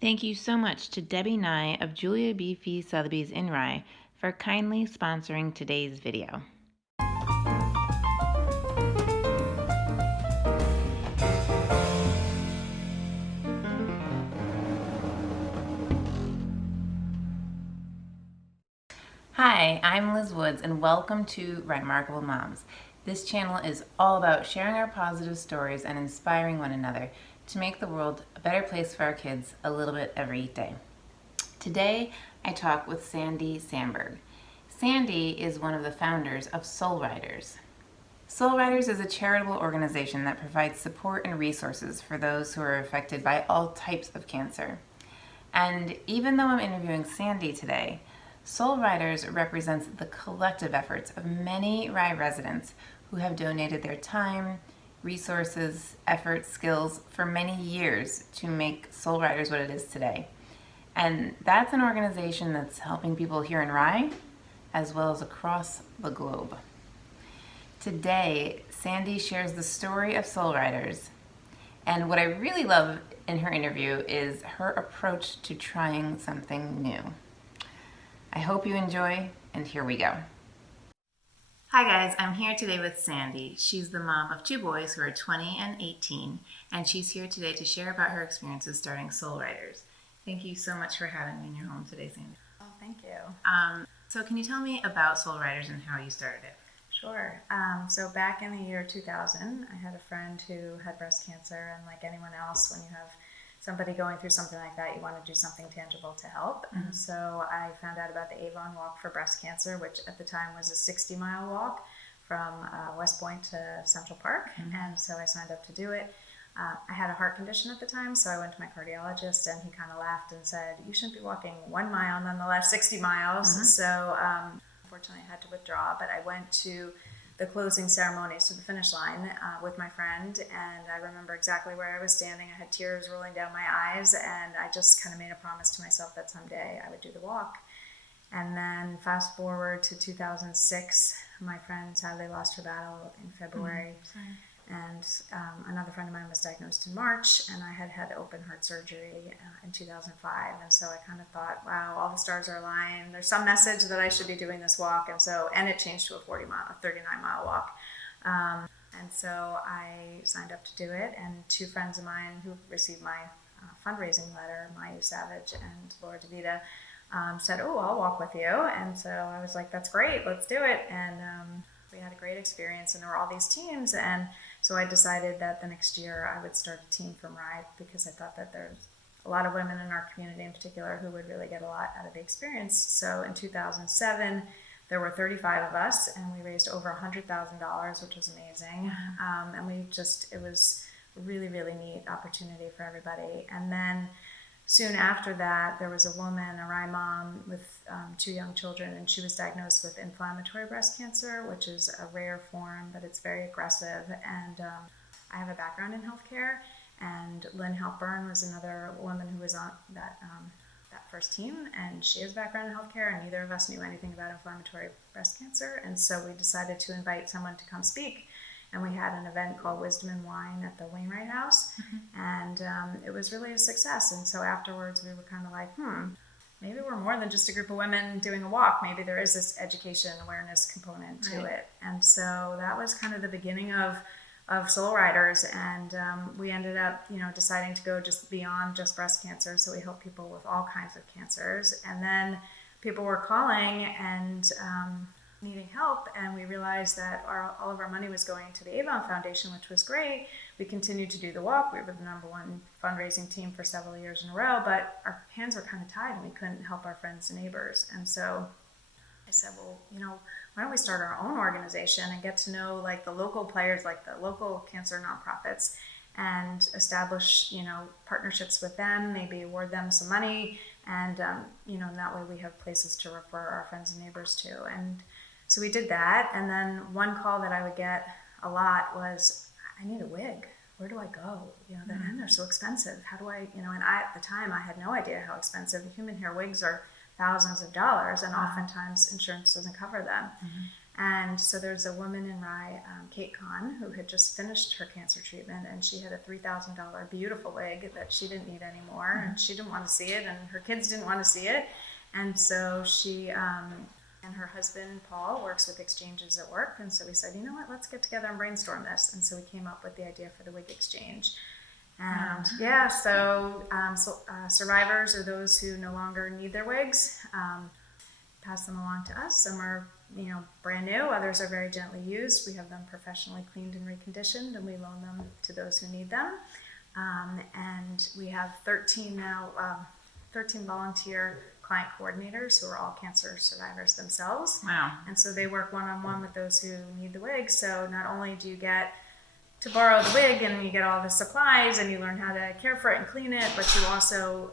Thank you so much to Debbie Nye of Julia B. Fee Sotheby's in Rye for kindly sponsoring today's video. Hi, I'm Liz Woods and welcome to Ryemarkable Moms. This channel is all about sharing our positive stories and inspiring one another to make the world a better place for our kids a little bit every day. Today, I talk with Sandy Samberg. Sandy is one of the founders of Soul Ryeders. Soul Ryeders is a charitable organization that provides support and resources for those who are affected by all types of cancer. And even though I'm interviewing Sandy today, Soul Ryeders represents the collective efforts of many Rye residents who have donated their time, resources, efforts, skills for many years to make Soul Ryeders what it is today. And that's an organization that's helping people here in Rye as well as across the globe. Today, Sandy shares the story of Soul Ryeders, and what I really love in her interview is her approach to trying something new. I hope you enjoy, and here we go. Hi guys, I'm here today with Sandy. She's the mom of two boys who are 20 and 18, and she's here today to share about her experiences starting Soul Ryeders. Thank you so much for having me in your home today, Sandy. Oh, thank you. So can you tell me about Soul Ryeders and how you started it? Sure. So back in the year 2000, I had a friend who had breast cancer, and like anyone else, when you have somebody going through something like that, you want to do something tangible to help. Mm-hmm. And so I found out about the Avon Walk for Breast Cancer, which at the time was a 60-mile walk from West Point to Central Park. Mm-hmm. And so I signed up to do it. I had a heart condition at the time, so I went to my cardiologist, and he kind of laughed and said, "You shouldn't be walking 1 mile, nonetheless 60 miles." Mm-hmm. So unfortunately, I had to withdraw, but I went to the closing ceremonies to the finish line with my friend, and I remember exactly where I was standing. I had tears rolling down my eyes, and I just kind of made a promise to myself that someday I would do the walk. And then fast forward to 2006, my friend sadly lost her battle in February. Mm-hmm. And another friend of mine was diagnosed in March, and I had open heart surgery in 2005. And so I kind of thought, wow, all the stars are aligned. There's some message that I should be doing this walk. And it changed to a 39-mile walk. And so I signed up to do it. And two friends of mine who received my fundraising letter, Maya Savage and Laura DeVita, said, "Oh, I'll walk with you." And so I was like, "That's great, let's do it." And we had a great experience, and there were all these teams, and so I decided that the next year I would start a team from Rye, because I thought that there's a lot of women in our community in particular who would really get a lot out of the experience. So in 2007, there were 35 of us, and we raised over $100,000, which was amazing. And it was a really, really neat opportunity for everybody. And then soon after that, there was a woman, a Rye mom with two young children, and she was diagnosed with inflammatory breast cancer, which is a rare form, but it's very aggressive. And I have a background in healthcare, and Lynn Halpern was another woman who was on that first team, and she has a background in healthcare, and neither of us knew anything about inflammatory breast cancer. And so we decided to invite someone to come speak. And we had an event called Wisdom and Wine at the Wainwright House, mm-hmm. and it was really a success. And so afterwards, we were kind of like, maybe we're more than just a group of women doing a walk. Maybe there is this education awareness component to it. And so that was kind of the beginning of Soul Ryeders, and we ended up, deciding to go just beyond just breast cancer. So we help people with all kinds of cancers. And then people were calling and needing help, and we realized that all of our money was going to the Avon Foundation, which was great. We continued to do the walk. We were the #1 fundraising team for several years in a row, but our hands were kind of tied, and we couldn't help our friends and neighbors. And so I said, well, why don't we start our own organization and get to know like the local players, like the local cancer nonprofits, and establish, partnerships with them, maybe award them some money, and, that way we have places to refer our friends and neighbors to. And so we did that, and then one call that I would get a lot was, "I need a wig. Where do I go? They're so expensive. How do I, and at the time I had no idea how expensive human hair wigs are. Thousands of dollars, and oftentimes insurance doesn't cover them. Mm-hmm. And so there's a woman in Rye, Kate Kahn, who had just finished her cancer treatment, and she had a $3,000 beautiful wig that she didn't need anymore, and she didn't want to see it, and her kids didn't want to see it. And so she and her husband, Paul, works with exchanges at work, and so we said, you know what, let's get together and brainstorm this. And so we came up with the idea for the wig exchange. And survivors are those who no longer need their wigs. Pass them along to us. Some are, brand new. Others are very gently used. We have them professionally cleaned and reconditioned, and we loan them to those who need them. And we have 13 volunteer client coordinators who are all cancer survivors themselves. Wow. And so they work one-on-one with those who need the wig. So not only do you get to borrow the wig and you get all the supplies and you learn how to care for it and clean it, but you also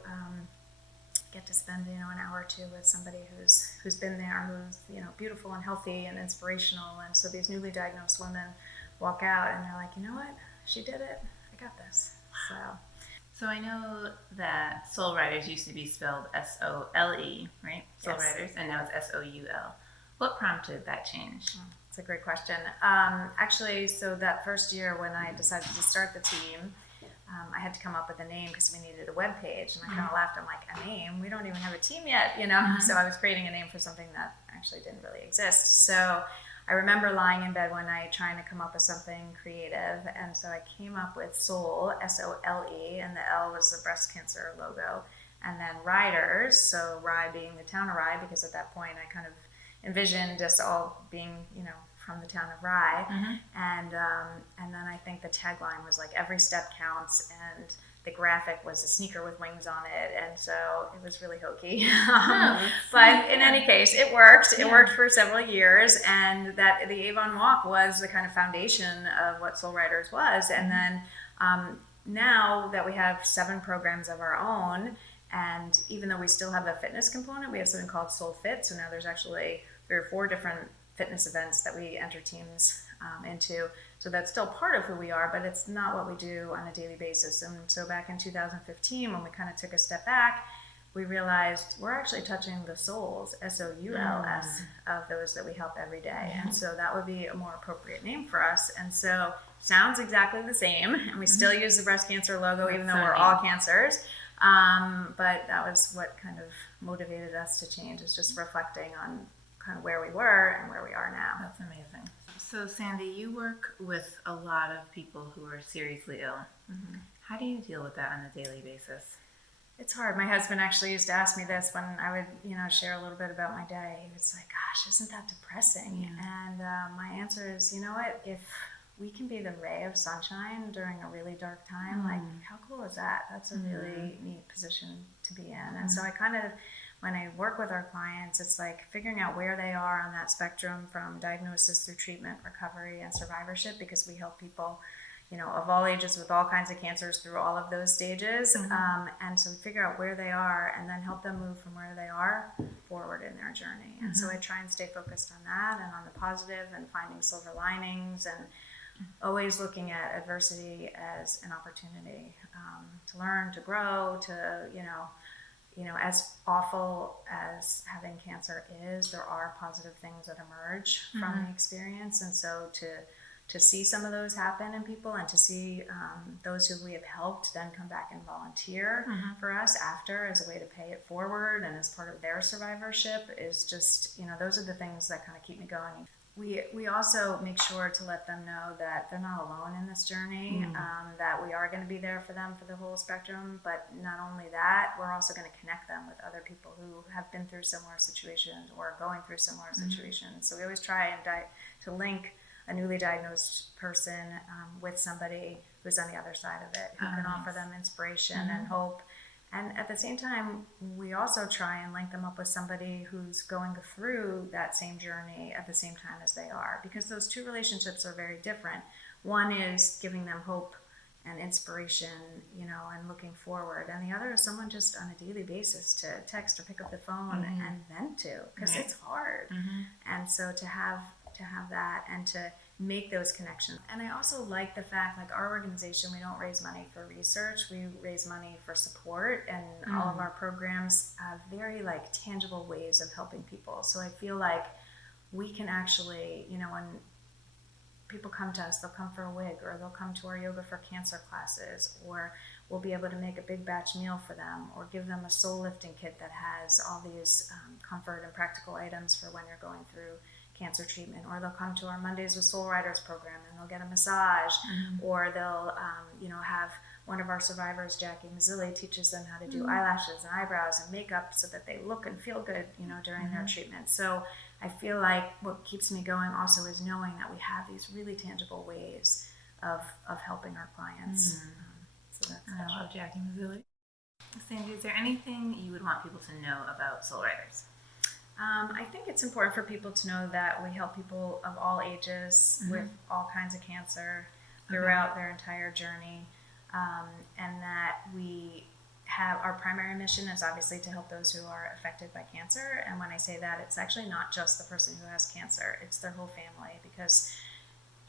get to spend an hour or two with somebody who's been there, who's beautiful and healthy and inspirational. And so these newly diagnosed women walk out and they're like, you know what, she did it, I got this. So I know that Soul Ryeders used to be spelled S-O-L-E, right? Soul Yes. Ryeders, and now it's S-O-U-L. What prompted that change? That's a great question. Actually, so that first year when I decided to start the team, I had to come up with a name because we needed a web page, and I kind of laughed. I'm like, a name? We don't even have a team yet, So I was creating a name for something that actually didn't really exist. So I remember lying in bed one night trying to come up with something creative, and so I came up with Soul, S-O-L-E, and the L was the breast cancer logo, and then Ryeders, so Rye being the town of Rye, because at that point I kind of envisioned us all being, from the town of Rye. And then I think the tagline was like, every step counts, and the graphic was a sneaker with wings on it, and so it was really hokey. But in any case, it worked. It worked for several years, and that the Avon Walk was the kind of foundation of what Soul Ryeders was. And then now that we have 7 programs of our own, and even though we still have a fitness component, we have something called Soul Fit. So now there's actually 3 or 4 different fitness events that we enter teams into. So that's still part of who we are, but it's not what we do on a daily basis. And so back in 2015, when we kind of took a step back, we realized we're actually touching the souls, S-O-U-L-S, of those that we help every day. And so that would be a more appropriate name for us. And so sounds exactly the same. And we still use the breast cancer logo, even though we're all cancers. But that was what kind of motivated us to change, is just reflecting on kind of where we were and where we are now. That's amazing. So Sandy, you work with a lot of people who are seriously ill. How do you deal with that on a daily basis? It's hard. My husband actually used to ask me this when I would, share a little bit about my day. He was like, gosh, isn't that depressing? And my answer is, you know what, if we can be the ray of sunshine during a really dark time, like, how cool is that? That's a really neat position to be in. And so I kind of, when I work with our clients, it's like figuring out where they are on that spectrum from diagnosis through treatment, recovery, and survivorship, because we help people, of all ages with all kinds of cancers through all of those stages. And so figure out where they are and then help them move from where they are forward in their journey. And so I try and stay focused on that and on the positive and finding silver linings, and always looking at adversity as an opportunity to learn, to grow, to, as awful as having cancer is, there are positive things that emerge from the experience. And so to see some of those happen in people, and to see those who we have helped then come back and volunteer for us after as a way to pay it forward and as part of their survivorship, is just, those are the things that kind of keep me going. We also make sure to let them know that they're not alone in this journey, that we are going to be there for them for the whole spectrum. But not only that, we're also going to connect them with other people who have been through similar situations or are going through similar situations. So we always try and to link a newly diagnosed person with somebody who's on the other side of it, who can offer them inspiration and hope. And at the same time, we also try and link them up with somebody who's going through that same journey at the same time as they are, because those 2 relationships are very different. One is giving them hope and inspiration, and looking forward. And the other is someone just on a daily basis to text or pick up the phone and vent to, because it's hard. And so to have that and to make those connections. And I also like the fact, like, our organization, we don't raise money for research, we raise money for support, and all of our programs have very tangible ways of helping people. So I feel like we can actually, when people come to us, they'll come for a wig, or they'll come to our yoga for cancer classes, or we'll be able to make a big batch meal for them, or give them a soul lifting kit that has all these comfort and practical items for when you're going through cancer treatment. Or they'll come to our Mondays with Soul Ryeders program and they'll get a massage, or they'll have one of our survivors, Jackie Mazzilli, teaches them how to do eyelashes and eyebrows and makeup so that they look and feel good, during their treatment. So I feel like what keeps me going also is knowing that we have these really tangible ways of helping our clients. So that's I love Jackie Mazzilli. Sandy, is there anything you would want people to know about Soul Ryeders? I think it's important for people to know that we help people of all ages with all kinds of cancer throughout their entire journey, and that we have our primary mission is obviously to help those who are affected by cancer. And when I say that, it's actually not just the person who has cancer, it's their whole family, because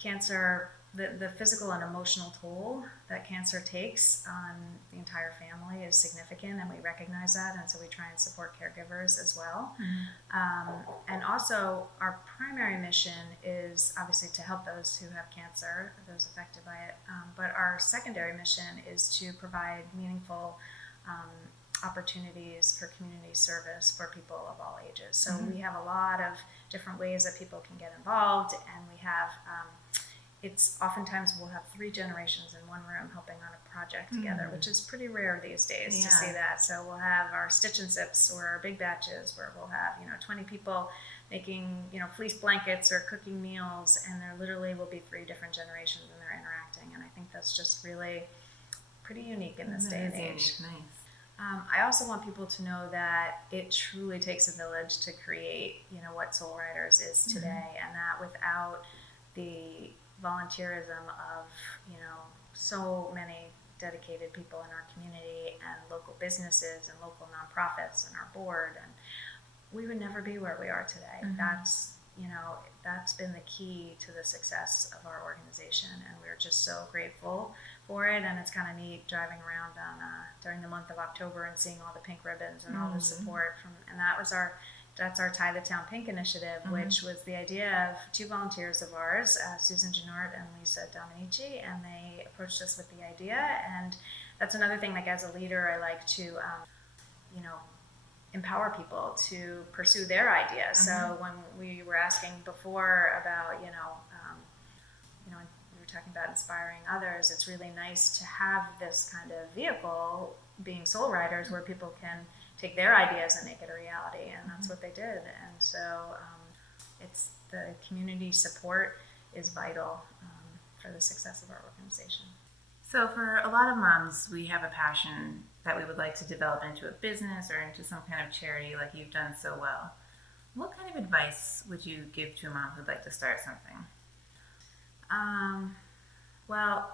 cancer, the physical and emotional toll that cancer takes on the entire family is significant, and we recognize that, and so we try and support caregivers as well. And also our primary mission is obviously to help those who have cancer, those affected by it, but our secondary mission is to provide meaningful opportunities for community service for people of all ages. So we have a lot of different ways that people can get involved, and we have it's oftentimes we'll have 3 generations in one room helping on a project together, which is pretty rare these days to see that. So we'll have our stitch and sips or our big batches where we'll have 20 people making fleece blankets or cooking meals, and there literally will be 3 different generations and they're interacting, and I think that's just really pretty unique in this day and age. Nice. I also want people to know that it truly takes a village to create what Soul Ryeders is today, and that without the volunteerism of so many dedicated people in our community and local businesses and local nonprofits and our board, and we would never be where we are today. That's been the key to the success of our organization, and we're just so grateful for it. And it's kind of neat driving around during the month of October and seeing all the pink ribbons and all the support from, and that's our Tie the Town Pink initiative, which was the idea of 2 volunteers of ours, Susan Genort and Lisa Dominici, and they approached us with the idea. And that's another thing, like as a leader, I like to, empower people to pursue their ideas. So when we were asking before about, we were talking about inspiring others, it's really nice to have this kind of vehicle being Soul Ryeders where people can take their ideas and make it a reality, and that's what they did. And so it's the community support is vital for the success of our organization. So for a lot of moms, we have a passion that we would like to develop into a business or into some kind of charity like you've done so well. What kind of advice would you give to a mom who'd like to start something? Well,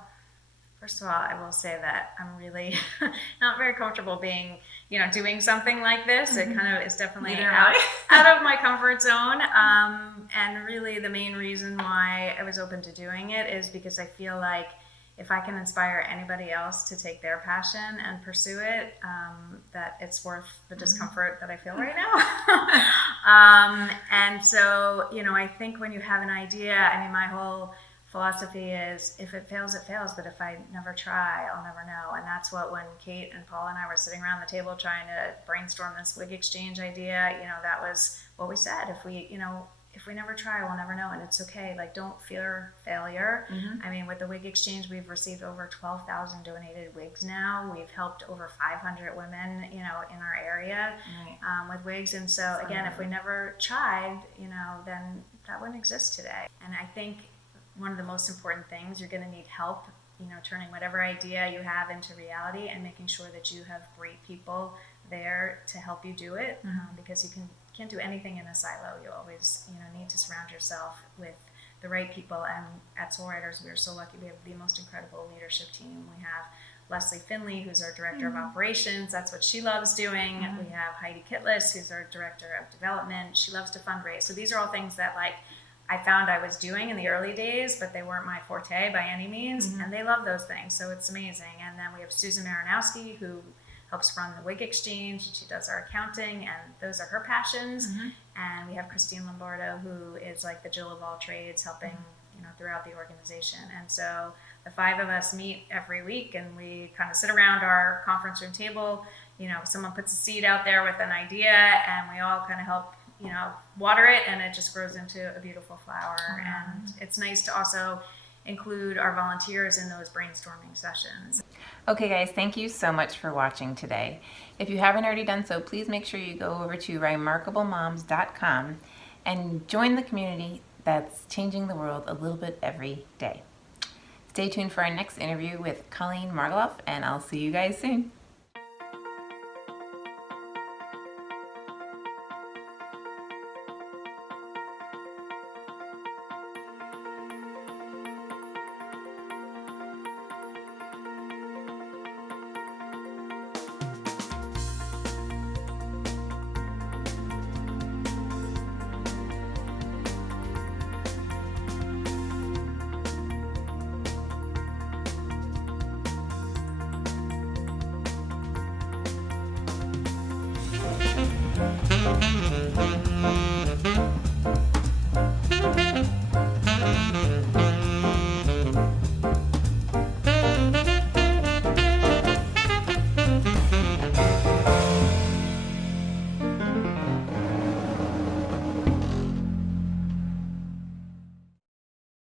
first of all, I will say that I'm really not very comfortable being, doing something like this. It kind of is definitely out of my comfort zone. And really the main reason why I was open to doing it is because I feel like if I can inspire anybody else to take their passion and pursue it, that it's worth the discomfort that I feel right now. And so, I think when you have an idea, my whole philosophy is if it fails, it fails, but if I never try, I'll never know. And that's what, when Kate and Paul and I were sitting around the table trying to brainstorm this wig exchange idea, that was what we said. If we never try, we'll never know, and it's okay. Like, don't fear failure. With the wig exchange, we've received over 12,000 donated wigs now. We've helped over 500 women, in our area with wigs. And so again, if we never tried, then that wouldn't exist today. And I think one of the most important things, you're going to need help, turning whatever idea you have into reality, and making sure that you have great people there to help you do it, because you can't do anything in a silo. You always need to surround yourself with the right people. And at Soul Ryeders, we are so lucky. We have the most incredible leadership team. We have Leslie Finley, who's our director of operations. That's what she loves doing. We have Heidi Kitlis, who's our director of development. She loves to fundraise. So these are all things that I found I was doing in the early days, but they weren't my forte by any means, and they love those things, so it's amazing. And then we have Susan Marinowski, who helps run the wig exchange, and she does our accounting, and those are her passions. And we have Christine Lombardo, who is like the Jill of all trades, helping throughout the organization. And so the five of us meet every week, and we kind of sit around our conference room table. Someone puts a seed out there with an idea, and we all kind of help water it, and it just grows into a beautiful flower. And it's nice to also include our volunteers in those brainstorming sessions. Okay guys, thank you so much for watching today. If you haven't already done so, please make sure you go over to Ryemarkablemoms.com and join the community that's changing the world a little bit every day. Stay tuned for our next interview with Colleen Margoloff, and I'll see you guys soon.